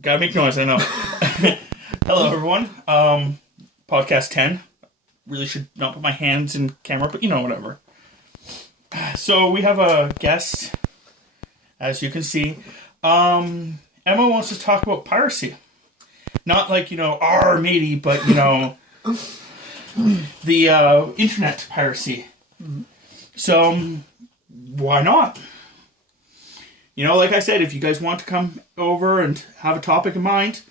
Gotta make noise, I know. Hello, everyone. Podcast 10. Really should not put my hands in camera, but whatever. So we have a guest, as you can see. Emma wants to talk about piracy. Not like, our matey, but, the internet piracy. So, why not? Like I said, if you guys want to come over and have a topic in mind,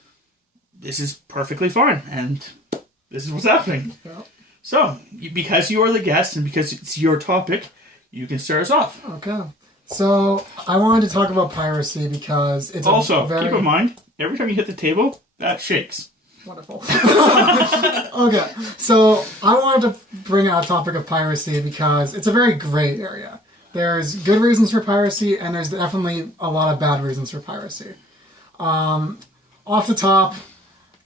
this is perfectly fine. And this is what's happening. Yeah. So, because you are the guest and because it's your topic, you can start us off. Okay. So, I wanted to talk about piracy because it's also, keep in mind, every time you hit the table, that shakes. Wonderful. Okay. So, I wanted to bring out a topic of piracy because it's a very gray area. There's good reasons for piracy, and there's definitely a lot of bad reasons for piracy. Off the top,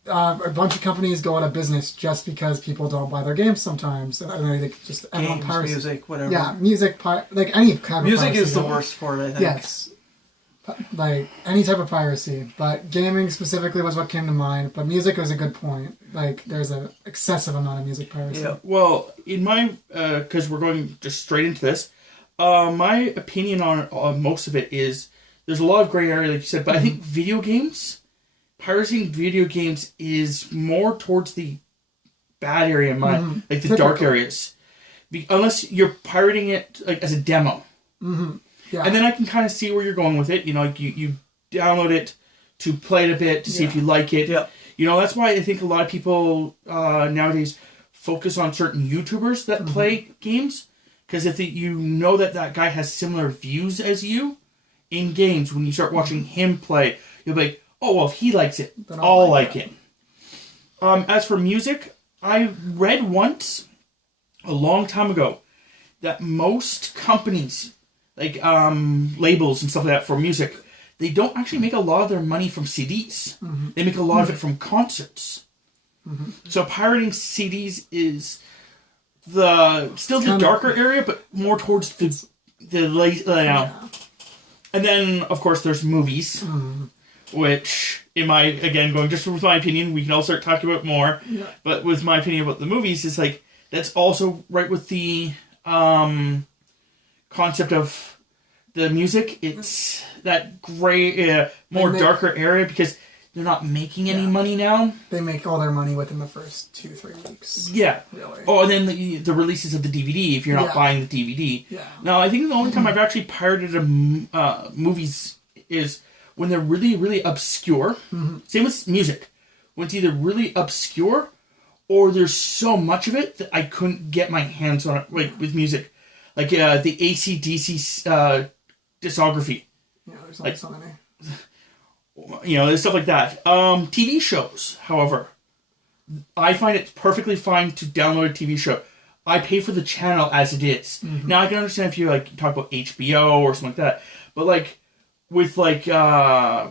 a bunch of companies go out of business just because people don't buy their games sometimes. And they just games, music, whatever. Yeah, music, like any kind of music piracy. is the worst for it, I think. Yes. Like, any type of piracy. But gaming specifically was what came to mind. But music was a good point. Like, there's an excessive amount of music piracy. Yeah. Well, in my... because we're going just straight into this... my opinion on most of it is there's a lot of gray area, like you said, but I think piracy in video games is more towards the bad area in mine, like the dark areas. Unless you're pirating it like as a demo. Mm-hmm. Yeah. And then I can kind of see where you're going with it. You download it to play it a bit to see if you like it. Yeah. That's why I think a lot of people nowadays focus on certain YouTubers that play games. Because if you know that guy has similar views as you in games, when you start watching him play, you'll be like, oh, well, if he likes it, I'll like it. As for music, I read once, a long time ago, that most companies, like labels and stuff like that for music, they don't actually make a lot of their money from CDs. Mm-hmm. They make a lot of it from concerts. Mm-hmm. So pirating CDs is... still the darker area, but more towards the late. And then, of course, there's movies, which, going just with my opinion, we can all start talking about more. Yeah. But with my opinion about the movies, is like that's also right with the concept of the music. It's that gray, more darker area because. They're not making any money now. They make all their money within the first 2-3 weeks. Yeah. Really. Oh, and then the releases of the DVD, if you're not buying the DVD. Yeah. Now, I think the only time I've actually pirated movies is when they're really, really obscure. Mm-hmm. Same with music. When it's either really obscure or there's so much of it that I couldn't get my hands on it, like with music. Like the AC/DC discography. Yeah, there's like so many. There's stuff like that. TV shows, however, I find it perfectly fine to download a TV show. I pay for the channel as it is. Mm-hmm. Now, I can understand if you talk about HBO or something like that, but with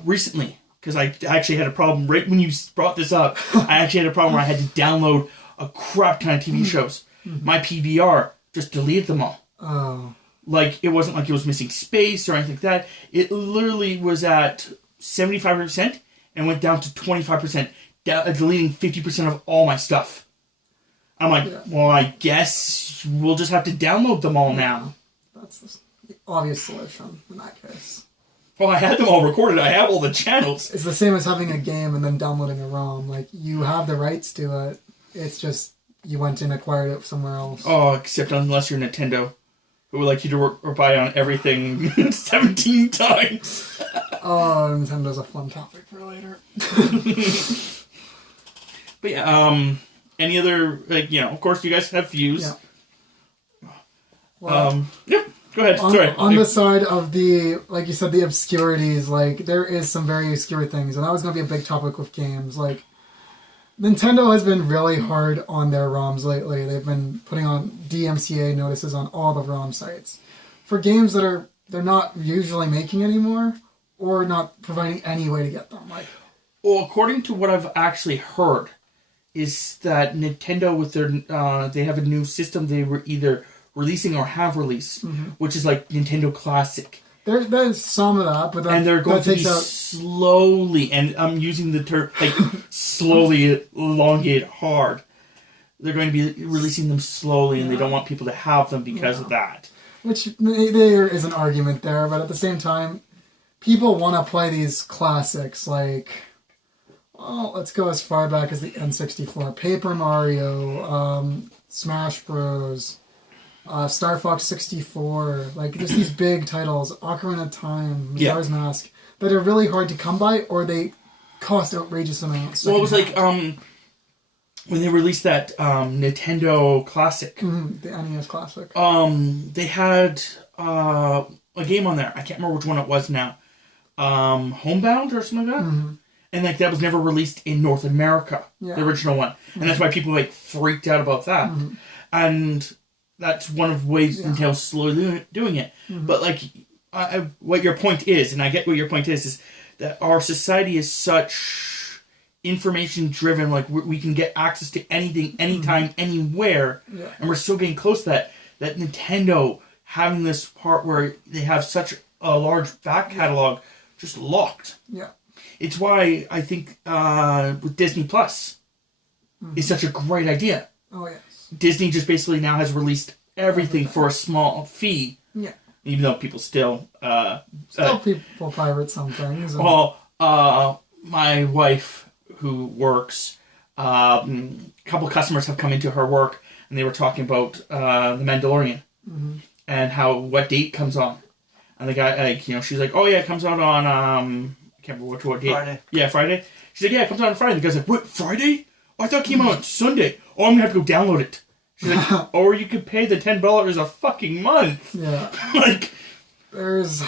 recently, because I actually had a problem right when you brought this up. I actually had a problem where I had to download a crap ton of TV shows. Mm-hmm. My PVR just deleted them all. Oh. It wasn't like it was missing space or anything like that. It literally was at 75% and went down to 25%, deleting 50% of all my stuff. I'm like, well, I guess we'll just have to download them all now. That's the obvious solution in that case. Well, I had them all recorded. I have all the channels. It's the same as having a game and then downloading a ROM. You have the rights to it. It's just you went and acquired it somewhere else. Oh, except unless you're Nintendo, who would like you to work or buy on everything 17 times. Oh, Nintendo's a fun topic for later. But yeah, any other, of course you guys have views. Yeah. Well, yeah, go ahead. Sorry. On the side of the, like you said, the obscurities, there is some very obscure things, and that was going to be a big topic with games. Nintendo has been really hard on their ROMs lately. They've been putting on DMCA notices on all the ROM sites. For games that they're not usually making anymore, or not providing any way to get them. Well, according to what I've actually heard, is that Nintendo with their they have a new system they were either releasing or have released, which is like Nintendo Classic. There's some of that, but And they're going that to be takes out. slowly, and I'm using the term like slowly, elongated, hard. They're going to be releasing them slowly, and they don't want people to have them because of that. Which there is an argument there, but at the same time, people want to play these classics like, well, let's go as far back as the N64, Paper Mario, Smash Bros, Star Fox 64, like just these big titles, Ocarina of Time, Majora's Mask, that are really hard to come by, or they cost outrageous amounts. Well, it was like when they released that Nintendo Classic. The NES Classic. They had a game on there. I can't remember which one it was now. Homebound or something like that. And like that was never released in North America, the original one, and that's why people like freaked out about that. And that's one of the ways Nintendo's slowly doing it. But like, what your point is, and I get what your point is that our society is such information driven. Like we can get access to anything, anytime, anywhere, and we're still getting close to that. That Nintendo having this part where they have such a large back catalog just locked. Yeah. It's why I think with Disney Plus is such a great idea. Oh, yes. Disney just basically now has released everything for a small fee. Yeah. Even though people still... people pirate some things. Well, my wife, who works, a couple customers have come into her work, and they were talking about The Mandalorian and what date comes on. And the guy, like, she's like, oh, yeah, it comes out on... I can't remember what date. Friday. Yeah, Friday. She's like, yeah, it comes out on Friday. The guy's like, what, Friday? Oh, I thought it came out on Sunday. Oh, I'm going to have to go download it. She's like, or you could pay the $10 a fucking month. Yeah. Like... There's...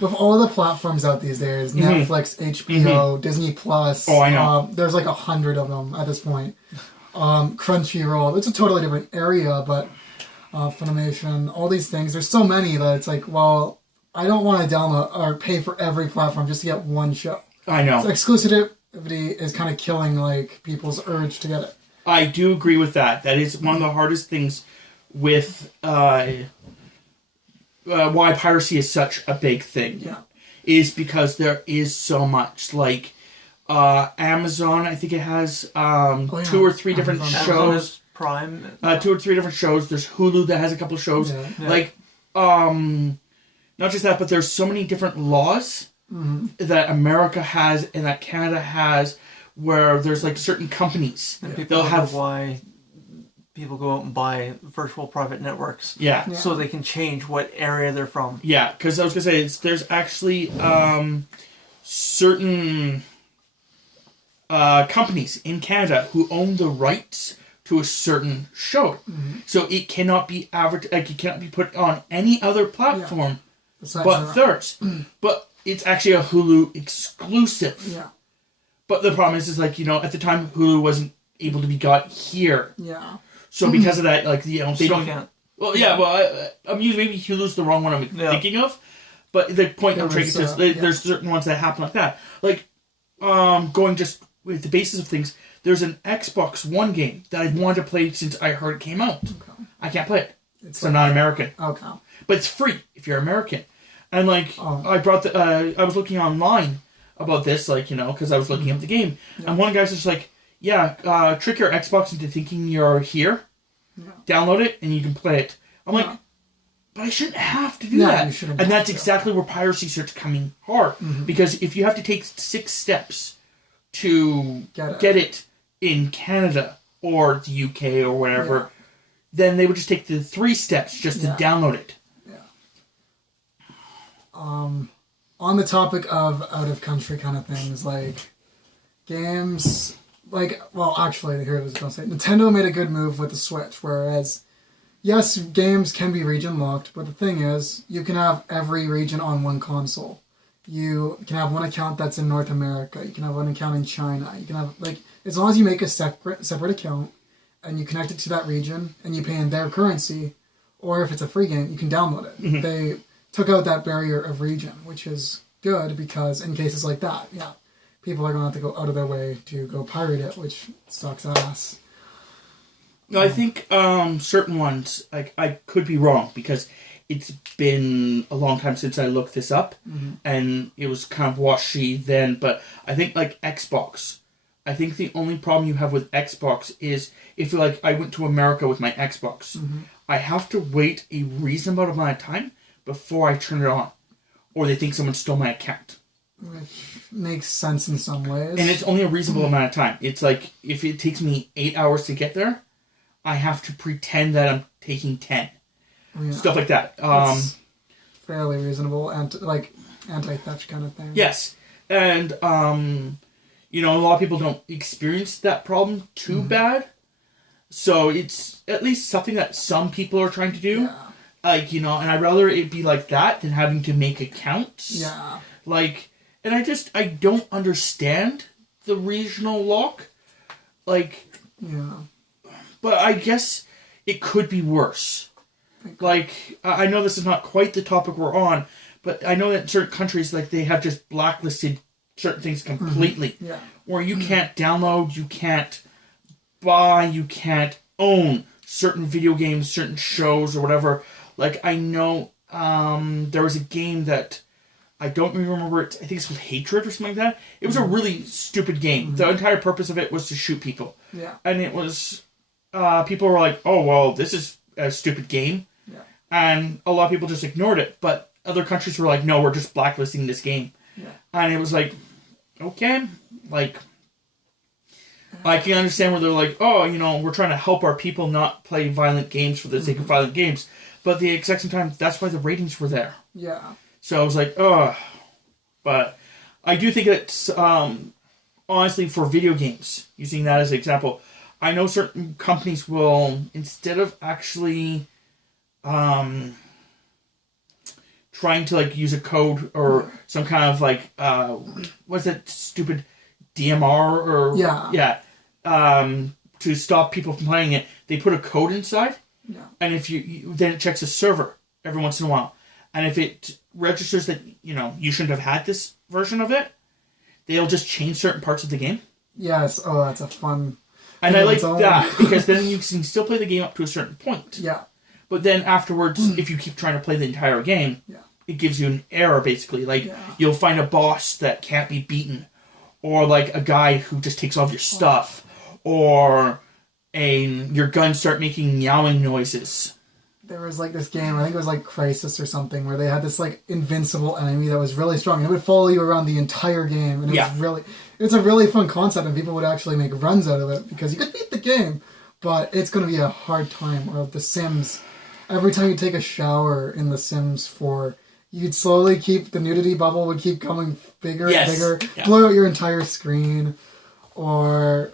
With all the platforms out these days, Netflix, HBO, Disney Plus. Oh, I know. There's like 100 of them at this point. Crunchyroll. It's a totally different area, but Funimation, all these things. There's so many that it's like, well... I don't want to download or pay for every platform just to get one show. I know. So exclusivity is kind of killing like people's urge to get it. I do agree with that. That is one of the hardest things with why piracy is such a big thing. Yeah. Is because there is so much. Like Amazon, I think it has 2 or 3 different shows. Prime. 2 or 3 different shows. There's Hulu that has a couple shows. Yeah. Like not just that, but there's so many different laws that America has and that Canada has, where there's like certain companies. And people have why people go out and buy virtual private networks. Yeah. So they can change what area they're from. Yeah, because I was gonna say there's actually certain companies in Canada who own the rights to a certain show, so it cannot be like it cannot be put on any other platform. But theirs. But it's actually a Hulu exclusive. Yeah. But the problem is like, at the time Hulu wasn't able to be got here. Yeah. So because of that, like, they don't... Can't. Well, yeah, well, I'm using... Maybe Hulu's the wrong one I'm thinking of. But the point I'm trying to is there's certain ones that happen like that. Like, going just with the basis of things, there's an Xbox One game that I've wanted to play since I heard it came out. Okay. I can't play it. So I'm not American. Okay. But it's free if you're American. And like, I brought I was looking online about this, like, because I was looking up the game. Yeah. And one guy's just like, trick your Xbox into thinking you're here, download it, and you can play it. I'm like, but I shouldn't have to do that. You shouldn't. And that's exactly where piracy starts coming hard. Because if you have to take 6 steps to get it in Canada or the UK or whatever, then they would just take the 3 steps just to download it. On the topic of out-of-country kind of things, like games, like, well, actually, here I was going to say, Nintendo made a good move with the Switch, whereas, yes, games can be region-locked, but the thing is, you can have every region on one console. You can have one account that's in North America, you can have one account in China, you can have, like, as long as you make a separate account, and you connect it to that region, and you pay in their currency, or if it's a free game, you can download it. They took out that barrier of region, which is good because in cases like that, people are going to have to go out of their way to go pirate it, which sucks ass. No, I think certain ones, like, I could be wrong, because it's been a long time since I looked this up, and it was kind of washy then. But I think like Xbox, I think the only problem you have with Xbox is if like I went to America with my Xbox, I have to wait a reasonable amount of time before I turn it on, or they think someone stole my account. Which makes sense in some ways. And it's only a reasonable amount of time. It's like if it takes me 8 hours to get there, I have to pretend that I'm taking 10. Yeah. Stuff like that. That's fairly reasonable and like anti-theft kind of thing. Yes. And you know, a lot of people don't experience that problem too bad. So it's at least something that some people are trying to do. Yeah. Like, you know, and I'd rather it be like that than having to make accounts. Yeah. Like, and I don't understand the regional lock. Like, Yeah. but I guess it could be worse. Like, I know this is not quite the topic we're on, but I know that in certain countries, like, they have just blacklisted certain things completely. Yeah. Where you can't download, you can't buy, you can't own certain video games, certain shows, or whatever. Like, I know there was a game that I don't even remember it. I think it's called Hatred or something like that. It was a really stupid game. The entire purpose of it was to shoot people. Yeah. And it was people were like, "Oh well, this is a stupid game," and a lot of people just ignored it. But other countries were like, "No, we're just blacklisting this game," and it was like, okay, like I can understand where they're like, "Oh, you know, we're trying to help our people not play violent games for the sake of violent games," but at the exact same time, that's why the ratings were there. Yeah. So I was like, oh, but I do think that honestly, for video games, using that as an example, I know certain companies will, instead of actually trying to like use a code or some kind of like what's that stupid DMR or to stop people from playing it, they put a code inside, and if you then it checks the server every once in a while, and if it registers that you know you shouldn't have had this version of it, they'll just change certain parts of the game. Yes. Oh, that's a fun. And I like that because then you can still play the game up to a certain point. Yeah. But then afterwards, if you keep trying to play the entire game, it gives you an error basically. Like you'll find a boss that can't be beaten, or like a guy who just takes all of your stuff, or your guns start making meowing noises. There was like this game, I think it was like Crisis or something, where they had this like invincible enemy that was really strong. And it would follow you around the entire game. And it's a really fun concept, and people would actually make runs out of it because you could beat the game, but it's going to be a hard time. Or The Sims, every time you take a shower in The Sims 4, you'd slowly the nudity bubble would keep coming bigger and bigger, blow out your entire screen. Or...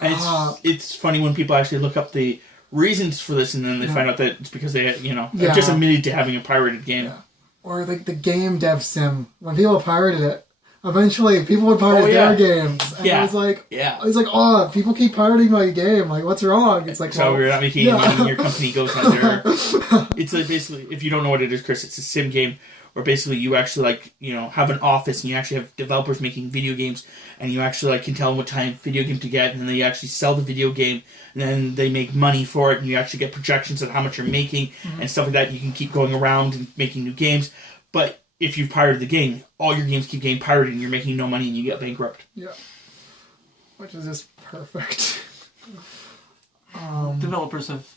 And it's funny when people actually look up the reasons for this, and then they find out that it's because they, just admitted to having a pirated game. Yeah. Or like the game dev sim. When people pirated it, eventually people would pirate their games. And it was like, oh, people keep pirating my game. Like, what's wrong? It's like, so you're not making any money, your company goes under. It's like basically, if you don't know what it is, Chris, it's a sim game where basically you actually have an office and you actually have developers making video games, and you actually can tell them what kind of video game to get, and then they actually sell the video game, and then they make money for it, and you actually get projections of how much you're making and stuff like that. You can keep going around and making new games, but if you've pirated the game, all your games keep getting pirated, and you're making no money, and you get bankrupt. Yeah, which is just perfect. Developers have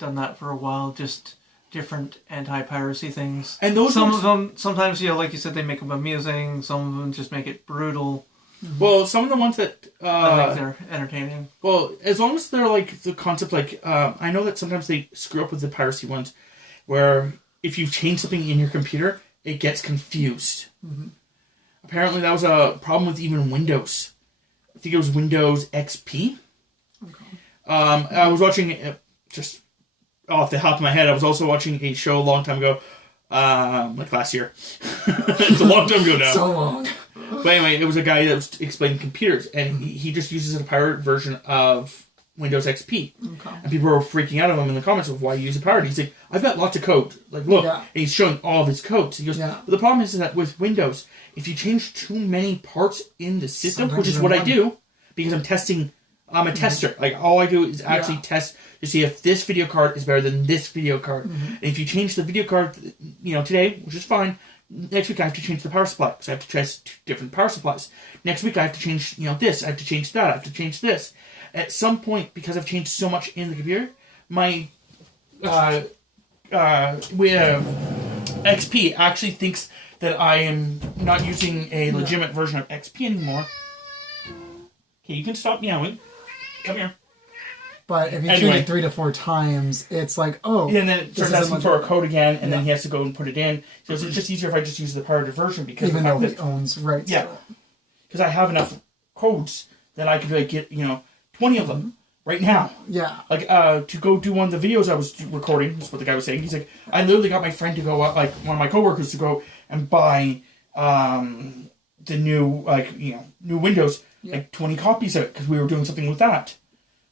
done that for a while, just different anti-piracy things. And those of them, sometimes, like you said, they make them amusing. Some of them just make it brutal. Well, some of the ones that... I think they're entertaining. Well, as long as they're the concept, I know that sometimes they screw up with the piracy ones, where if you change something in your computer, it gets confused. Mm-hmm. Apparently that was a problem with even Windows. I think it was Windows XP. Okay. I was watching, just off the top of my head, I was also watching a show a long time ago, like last year. It's a long time ago now. So long. But anyway, it was a guy that was explaining computers, and he just uses a pirate version of Windows XP. Okay. And people were freaking out of him in the comments of why you use a pirate. He's like, I've got lots of code. Like, look. Yeah. And he's showing all of his code. So he goes, but the problem is that with Windows, if you change too many parts in the system, which is what I do, because I'm testing I'm a tester. Like, all I do is actually test to see if this video card is better than this video card. And if you change the video card, today, which is fine, next week I have to change the power supply. because I have to test 2 different power supplies. Next week I have to change, this. I have to change that. I have to change this. At some point, because I've changed so much in the computer, my XP actually thinks that I am not using a legitimate version of XP anymore. Okay, you can stop meowing. Come here. But if you change it 3 to 4 times, it's like, oh. Yeah, and then it starts asking for a code again, and then he has to go and put it in. So it's just easier if I just use the pirated version because even though he owns rights. Yeah, because I have enough codes that I could get 20 of them right now. Yeah. Like to go do one of the videos I was recording. That's what the guy was saying. He's like, I literally got my friend to go out, like one of my coworkers to go and buy the new new Windows. Like 20 copies of it because we were doing something with that.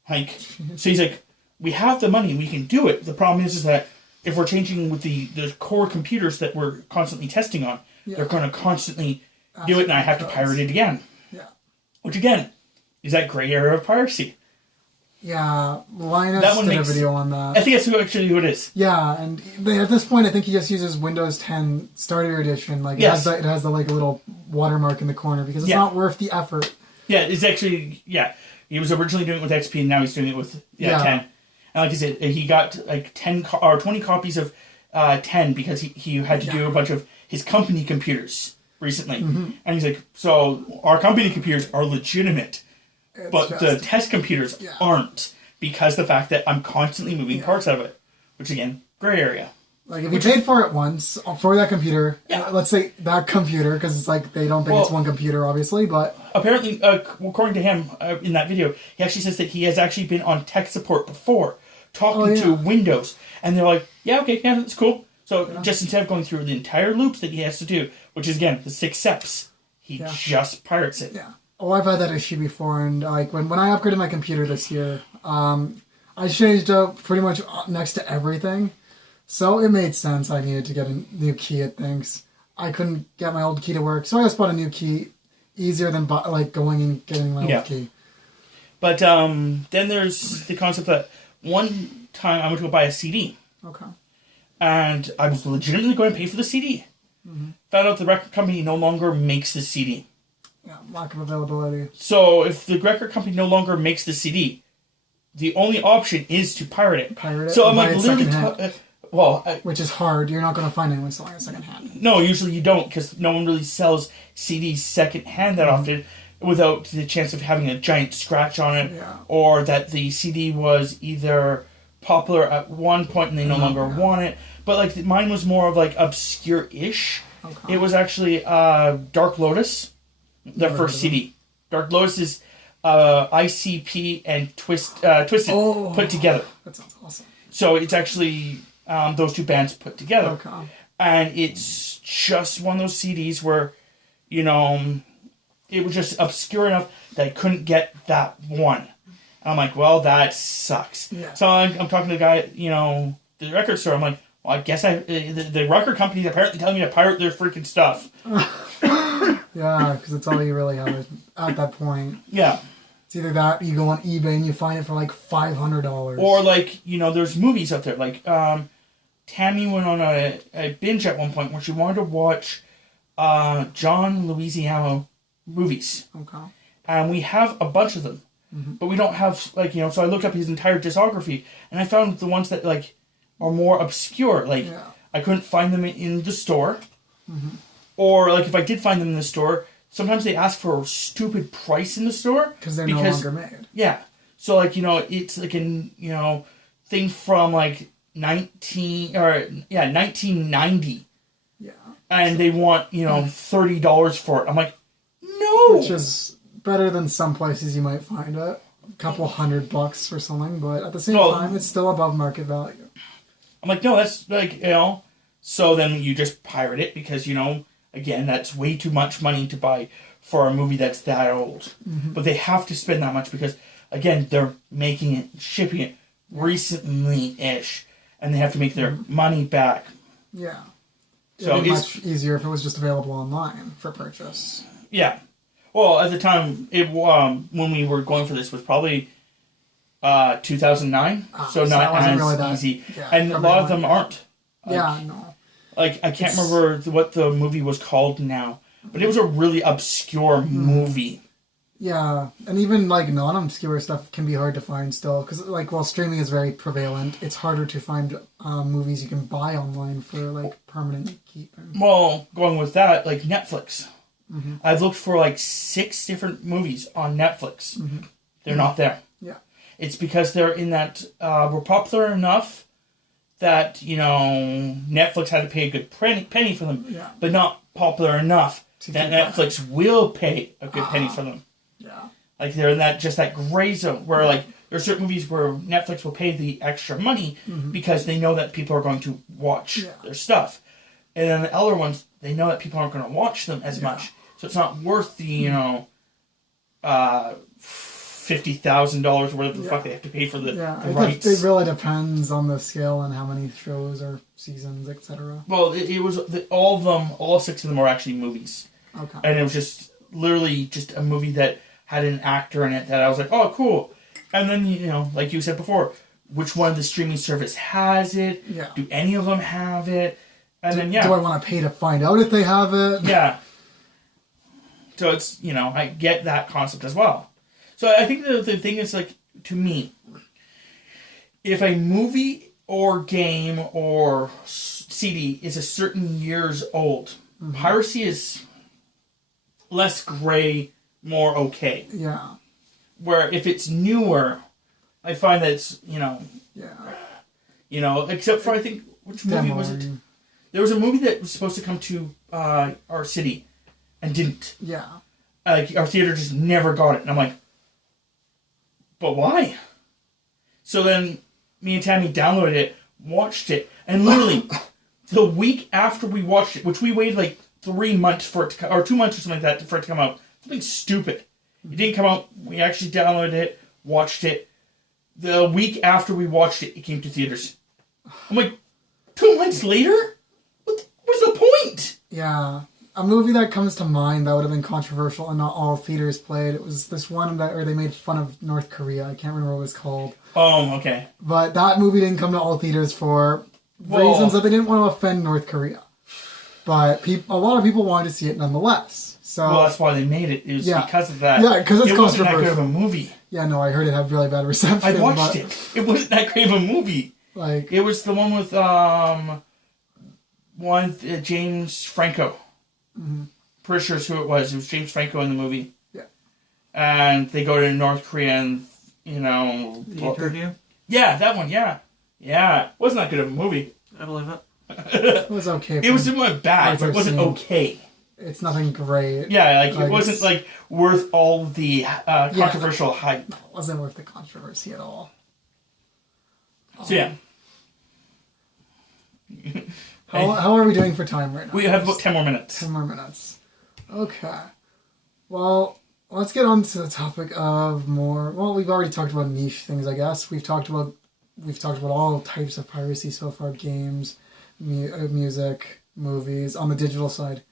Like, so he's like, we have the money, we can do it. The problem is that if we're changing with the core computers that we're constantly testing on, they're going to constantly do it, and I have to pirate it again. Yeah. Which again is that gray area of piracy. Yeah, Linus did a video on that. I think that's actually who it is. Yeah, and at this point, I think he just uses Windows 10 Starter Edition. Like, it has the like a little watermark in the corner because it's not worth the effort. Yeah, it's actually, he was originally doing it with XP and now he's doing it with 10. And like I said, he got like 10 or 20 copies of 10 because he had to do a bunch of his company computers recently. And he's like, so our company computers are legitimate, but the test computers aren't because the fact that I'm constantly moving parts out of it, which again, gray area. Like, if you paid for it once, for that computer, let's say that computer, because it's like, they don't think it's one computer, obviously, but... Apparently, according to him, in that video, he actually says that he has actually been on tech support before, talking to Windows, and they're like, that's cool. So, just instead of going through the entire loops that he has to do, which is, again, the 6 steps, he just pirates it. Yeah. Oh, I've had that issue before, and like, when I upgraded my computer this year, I changed up pretty much next to everything. So it made sense I needed to get a new key at things. I couldn't get my old key to work, so I just bought a new key. Easier than going and getting my old key. But then there's the concept that one time I went to go buy a CD. Okay. And I was legitimately going to pay for the CD. Found out the record company no longer makes the CD. Yeah, lack of availability. So if the record company no longer makes the CD, the only option is to pirate it. So I'm like literally... which is hard. You're not going to find anyone selling it secondhand. No, usually you don't, because no one really sells CDs secondhand that often without the chance of having a giant scratch on it, or that the CD was either popular at one point and they no longer want it. But like mine was more of like obscure-ish. Okay. It was actually Dark Lotus, their first CD. Dark Lotus is ICP and Twisted put together. That sounds awesome. So it's actually... those two bands put together. Okay. And it's just one of those CDs where, it was just obscure enough that I couldn't get that one. And I'm like, well, that sucks. Yeah. So I'm talking to the guy, the record store. I'm like, well, I guess the record company apparently telling me to pirate their freaking stuff. Yeah, because it's all you really have at that point. Yeah. It's either that, you go on eBay and you find it for like $500. Or like, there's movies out there. Like, Tammy went on a binge at one point where she wanted to watch John Louisiana movies. Okay. And we have a bunch of them. But we don't have, like, so I looked up his entire discography and I found the ones that, like, are more obscure. Like, I couldn't find them in the store. Or, like, if I did find them in the store, sometimes they ask for a stupid price in the store. Because they're no longer made. Yeah. So, like, it's like an, thing from, like, 1990. Yeah. And they want, $30 for it. I'm like, no! Which is better than some places you might find it. A couple $100 for something, but at the same time, it's still above market value. I'm like, no, that's, like, so then you just pirate it because, again, that's way too much money to buy for a movie that's that old. But they have to spend that much because, again, they're making it, shipping it recently-ish. And they have to make their money back. Yeah. So it'd be much easier if it was just available online for purchase. Yeah. Well, at the time, when we were going for this was probably 2009, so so that not wasn't as really that- easy. yeah, And a probably lot of not. them aren't. Yeah, no. Like, I can't It's- remember what the movie was called now, but it was a really obscure movie. Yeah, and even like non-obscure stuff can be hard to find still, because like while streaming is very prevalent, it's harder to find movies you can buy online for like permanent keeping. Well, going with that, like Netflix. I've looked for like 6 different movies on Netflix. They're not there. Yeah, It's because they're in that, we're popular enough that, you know, Netflix had to pay a good penny for them, Yeah. but not popular enough To that keep that. Netflix will pay a good penny for them. yeah, Like, they're in that, just that gray zone where, like, there are certain movies where Netflix will pay the extra money because they know that people are going to watch Yeah. their stuff. And then the other ones, they know that people aren't going to watch them as much. So it's not worth the, you know, $50,000 or whatever the fuck they have to pay for the rights. It really depends on the scale and how many shows or seasons, etc. Well, it was all of them. All 6 of them were actually movies, Okay. and it was just literally just a movie that had an actor in it that I was like, oh, cool. And then, you know, like you said before, which one of the streaming service has it? Yeah. Do any of them have it? And then Do I want to pay to find out if they have it? yeah. So it's, you know, I get that concept as well. So I think the thing is, like, to me, if a movie or game or CD is a certain years old, piracy is less gray, more okay. Yeah. Where if it's newer, I find that it's, Yeah. Except for, I think, which movie was it? Demoing. There was a movie that was supposed to come to our city and didn't. Yeah. Like, our theater just never got it. And I'm like, but why? So then me and Tammy downloaded it, watched it, and literally the week after we watched it, which we waited like 3 months for it to come, or 2 months or something like that for it to come out. Something stupid. It didn't come out. We actually downloaded it, watched it. The week after we watched it, it came to theaters. I'm like, 2 months later? What's the point? Yeah. A movie that comes to mind that would have been controversial and not all theaters played. It was this one where they made fun of North Korea. I can't remember what it was called. Oh, okay. But that movie didn't come to all theaters for reasons that they didn't want to offend North Korea. But a lot of people wanted to see it nonetheless. So Well, that's why they made it. It was because of that. Yeah, because it's it wasn't that controversial. good of a movie. Yeah, no, I heard it had really bad reception. I watched but, it. It wasn't that great of a movie. Like, It was the one with James Franco. Pretty sure it's who it was. It was James Franco in the movie. Yeah. And they go to North Korea and, you know... The interview? Yeah, that one, yeah. Yeah. It wasn't that good of a movie. I believe it. it was okay. It wasn't bad, but it I've wasn't seen- okay. It's nothing great. Yeah, like it Like, wasn't it's- like worth all the controversial hype. It wasn't worth the controversy at all. So yeah, How are we doing for time right now? we have about 10 more minutes. 10 more minutes. Okay. Well, let's get on to the topic of more... Well, we've already talked about niche things, I guess. We've talked about all types of piracy so far. Games, music, movies, on the digital side.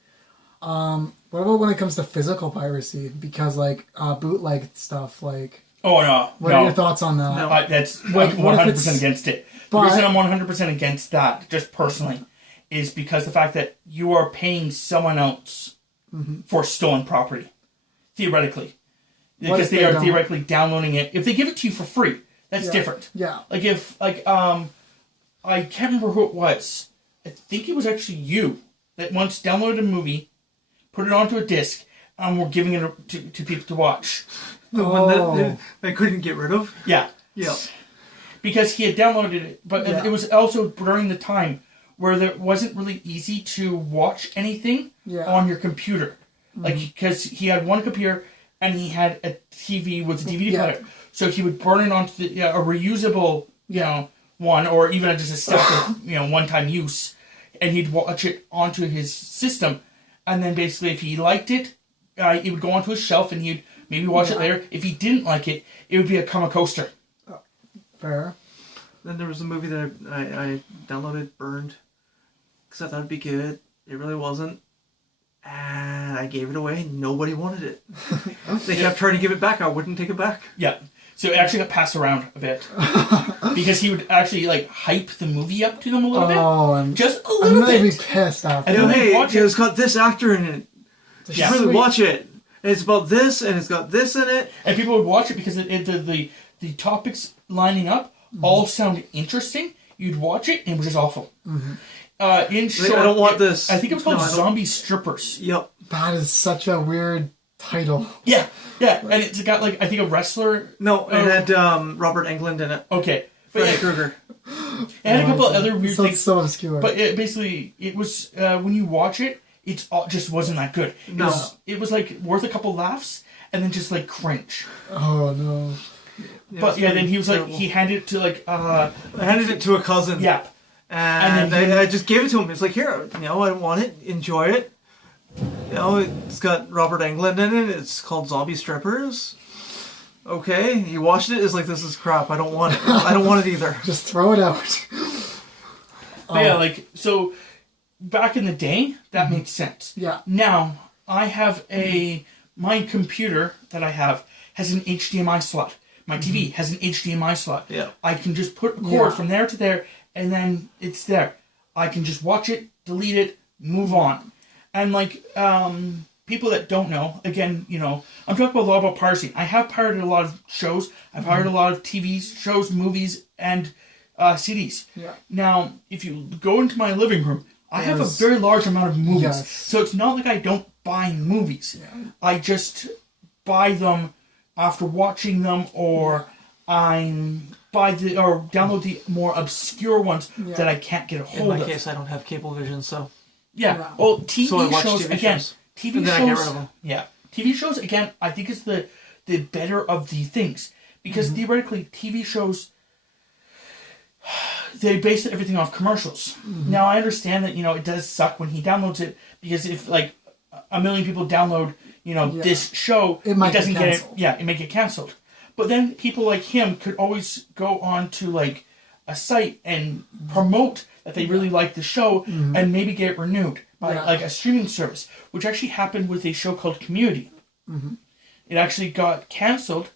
What about when it comes to physical piracy? Because, like, bootleg stuff, like... Oh, no. What are your thoughts on that? No. That's Like, I'm what if 100% it's- against it. The but- reason I'm 100% against that, just personally, is because the fact that you are paying someone else for stolen property. Theoretically. What Because if they they are don't? theoretically downloading it. If they give it to you for free, that's Yeah. different. Yeah. Like if, I can't remember who it was. I think it was actually you that once downloaded a movie, put it onto a disc, and were giving it to people to watch. The one that they couldn't get rid of? Yeah. Yeah. Because he had downloaded it, but Yeah. it was also during the time where it wasn't really easy to watch anything Yeah. on your computer. Like, because he had one computer and he had a TV with a DVD Yeah. player. So he would burn it onto a reusable, one, or even just a stack of, one-time use. And he'd watch it onto his system. And then basically, if he liked it, it would go onto his shelf and he'd maybe watch it later. If he didn't like it, it would be a comic coaster. Fair. Then there was a movie that I downloaded, burned, because I thought it'd be good. It really wasn't. and I gave it away. Nobody wanted it. They kept trying to give it back. I wouldn't take it back. Yeah. So it actually got passed around a bit. Because he would actually, like, hype the movie up to them a little bit. And Just a and little then they'd be bit. pissed after. And You know, then hey, watch it. it's got this actor in it. You Yeah. should really Sweet. watch it. And it's about this, and it's got this in it. And people would watch it because the topics lining up all sound interesting. You'd watch it, and it was just awful. In short, I don't want this. I think it was called No, I don't- Zombie Strippers. Yep. That is such a weird title. Yeah, and it's got, like, I think a wrestler. No, it had Robert Englund in it. Okay. But Freddy it Krueger. had a couple of other weird Sounds things. so obscure. But it basically, it was, when you watch it, it just wasn't that good. No. It was like, worth a couple laughs, and then just, like, cringe. oh no. But yeah, then he was like, terrible. he handed it to, like, I handed it to a cousin. yeah. And then I just gave it to him. It's like, here, I want it. Enjoy it. It's got Robert Englund in it. It's called Zombie Strippers. Okay. He watched it. It's like, this is crap. I don't want it. I don't want it either. Just throw it out. But yeah, like, so, back in the day, that made sense. Yeah. Now, I have my computer that I have has an HDMI slot. My TV has an HDMI slot. Yeah. I can just put a cord Yeah. from there to there, and then it's there. I can just watch it, delete it, move on. And, like, people that don't know, again, I'm talking a lot about piracy. I have pirated a lot of shows. I've pirated a lot of TV shows, movies, and CDs. Yeah. Now, if you go into my living room, I have a Yes. very large amount of movies. Yes. So it's not like I don't buy movies. Yeah. I just buy them after watching them, or or download the more obscure ones Yeah. that I can't get a In hold my of. case, I don't have cable vision, so. Yeah. Yeah. Well, TV So I watch shows TV again. shows. TV And then shows. I get rid of them. Yeah. TV shows again. I think is the better of the things, because theoretically TV shows, they base everything off commercials. Now I understand that it does suck when he downloads it, because if like a million people download this show, It might get doesn't get it. canceled. Yeah, it may get canceled. But then people like him could always go on to like a site and promote that they really like the show, and maybe get it renewed by Yeah. like a streaming service, which actually happened with a show called Community. It actually got canceled,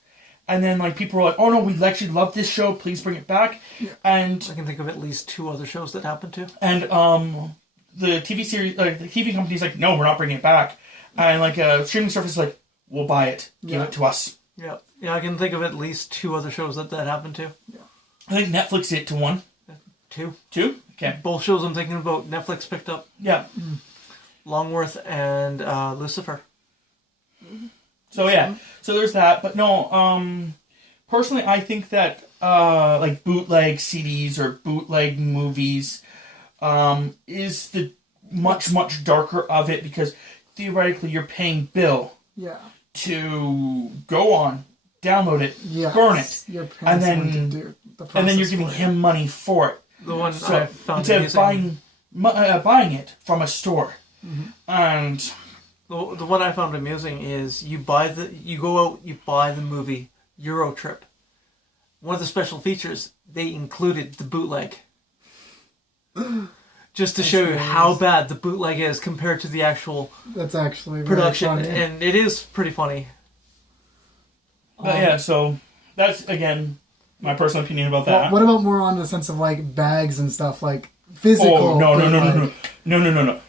and then like people were like, "Oh no, we actually love this show. Please bring it back." And I can think of at least 2 other shows that happened to. the TV series, like the TV company's like, "No, we're not bringing it back," and like a streaming service is like, "We'll buy it. Give it to us." Yeah. Yeah, I can think of at least 2 other shows that happened to. I think Netflix did it to 1, 2. 2. Okay. Both shows I'm thinking about, Netflix picked up. Yeah. Longworth and Lucifer. So yeah. So there's that. But no. Personally, I think that like bootleg CDs or bootleg movies is the much darker of it, because theoretically you're paying Bill Yeah. to go on, download it, Yeah. burn it, You're paying and someone then to do the and then you're process giving for you. him money for it. The one So I found instead of amusing. buying it from a store, and The one I found amusing is you go out, you buy the movie Euro Trip. One of the special features, they included the bootleg. Just to show you how bad the bootleg is compared to the actual That's actually very production. funny. And it is pretty funny. but yeah, so that's again my personal opinion about that. What about more on the sense of like bags and stuff, like physical? Oh no!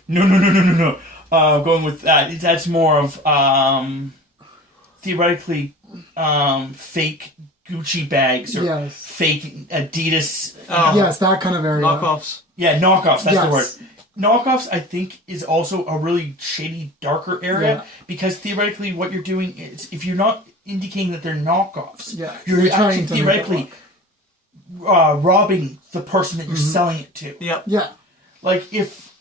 bootleg? Going with that, that's more of theoretically fake Gucci bags or Yes. fake Adidas. Yes, that kind of area. Knockoffs. Yeah, knockoffs. That's the word. Yes. Knockoffs, I think, is also a really shady, darker area, Yeah. because theoretically, what you're doing is, if you're not indicating that they're knockoffs, Yeah, you're you're trying actually to make it theoretically robbing the person that you're selling it to. Yep. Yeah. Like if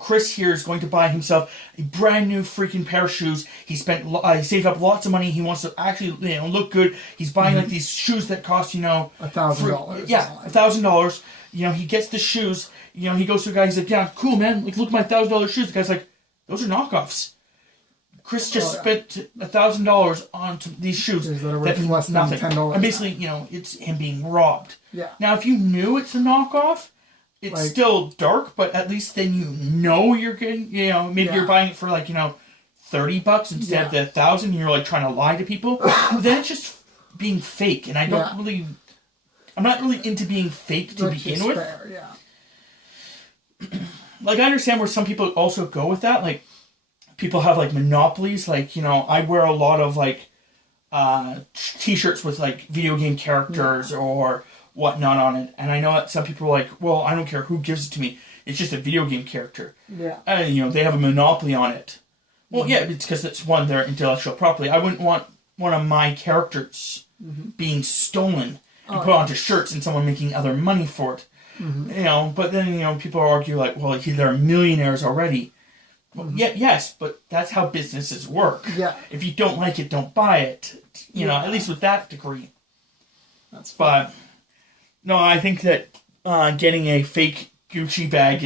Chris here is going to buy himself a brand new freaking pair of shoes. He saved up lots of money. He wants to actually look good. He's buying like these shoes that cost $1,000. Yeah, $1,000. He gets the shoes. He goes to a guy. He's like, "Yeah, cool, man. Like, look at my $1,000 shoes." The guy's like, "Those are knockoffs." Chris just spent $1,000 on these shoes Shoes that are worth less than $10. And basically, it's him being robbed. Yeah. Now, if you knew it's a knockoff, it's Like- still dark, but at least then you know you're getting, maybe Yeah. you're buying it for like, $30 instead of the 1,000, and you're like trying to lie to people. But then it's just being fake, and I don't Yeah. really, I'm not really into being fake to Which begin is with. fair, yeah. Like, I understand where some people also go with that. Like, people have like monopolies. Like, I wear a lot of like t-shirts with like video game characters or whatnot on it, and I know that some people are like, well, I don't care who gives it to me, it's just a video game character. Yeah. And they have a monopoly on it. Well, yeah, it's because it's their intellectual property. I wouldn't want one of my characters being stolen and put onto shirts and someone making other money for it. But then people argue like, well, they're millionaires already. Well, yes, but that's how businesses work. Yeah. If you don't like it, don't buy it. At least with that degree. That's fine. But no, I think that getting a fake Gucci bag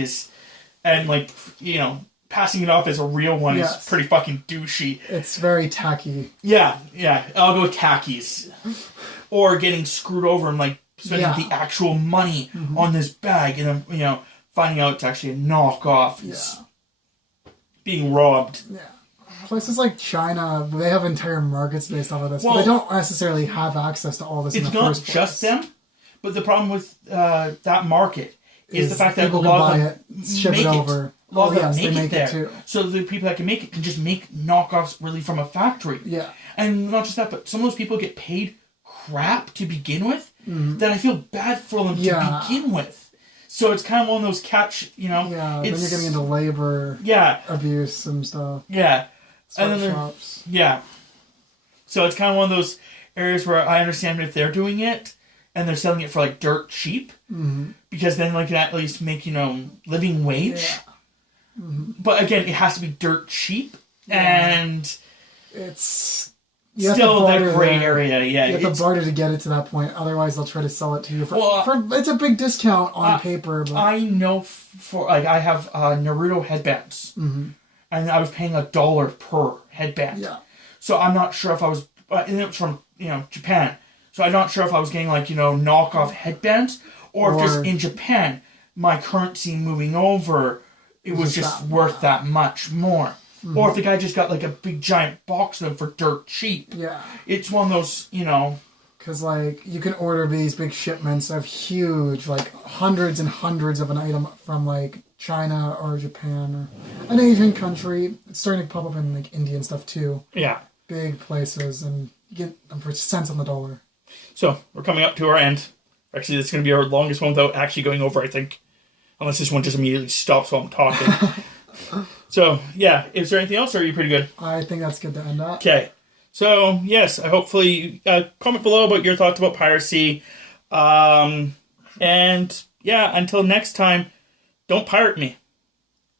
passing it off as a real one is pretty fucking douchey. It's very tacky. Yeah, I'll go with khakis. Or getting screwed over and like spending the actual money on this bag and then finding out it's actually a knockoff. Is being robbed. Yeah. Places like China, they have entire markets based off of this, Well, but they don't necessarily have access to all this in the It's not first place. just them, but the problem with that market is the fact that a people can lot buy of them it, ship make it over. A lot of them yes, make they it make there. it too. So the people that can make it can just make knockoffs really from a factory. Yeah. And not just that, but some of those people get paid crap to begin with that I feel bad for them to begin with. So it's kind of one of those catch, Yeah, then you're getting into labor abuse and stuff. Yeah. And then Sweatshops. yeah. So it's kind of one of those areas where I understand if they're doing it and they're selling it for like dirt cheap, because then they can at least make, living wage. Yeah. But again, it has to be dirt cheap and It's still that gray area. Yeah. You have to barter to get it to that point. Otherwise, they'll try to sell it to you for it's a big discount on paper. But I know I have Naruto headbands, and I was paying $1 per headband. yeah, So I'm not sure if I was, and it was from Japan. So I'm not sure if I was getting like knockoff headbands or if just in Japan my currency moving over it was just worth that much more. Or if the guy just got like a big giant box of them for dirt cheap. yeah. It's one of those, Because like you can order these big shipments of huge, like hundreds and hundreds of an item from like China or Japan or an Asian country. It's starting to pop up in like India and stuff too. Yeah. Big places, and you get them for cents on the dollar. So we're coming up to our end. Actually, this is going to be our longest one without actually going over, I think. Unless this one just immediately stops while I'm talking. So, yeah. Is there anything else, or are you pretty good? I think that's good to end up. Okay. So, yes, I hopefully comment below about your thoughts about piracy. And, yeah, until next time, don't pirate me.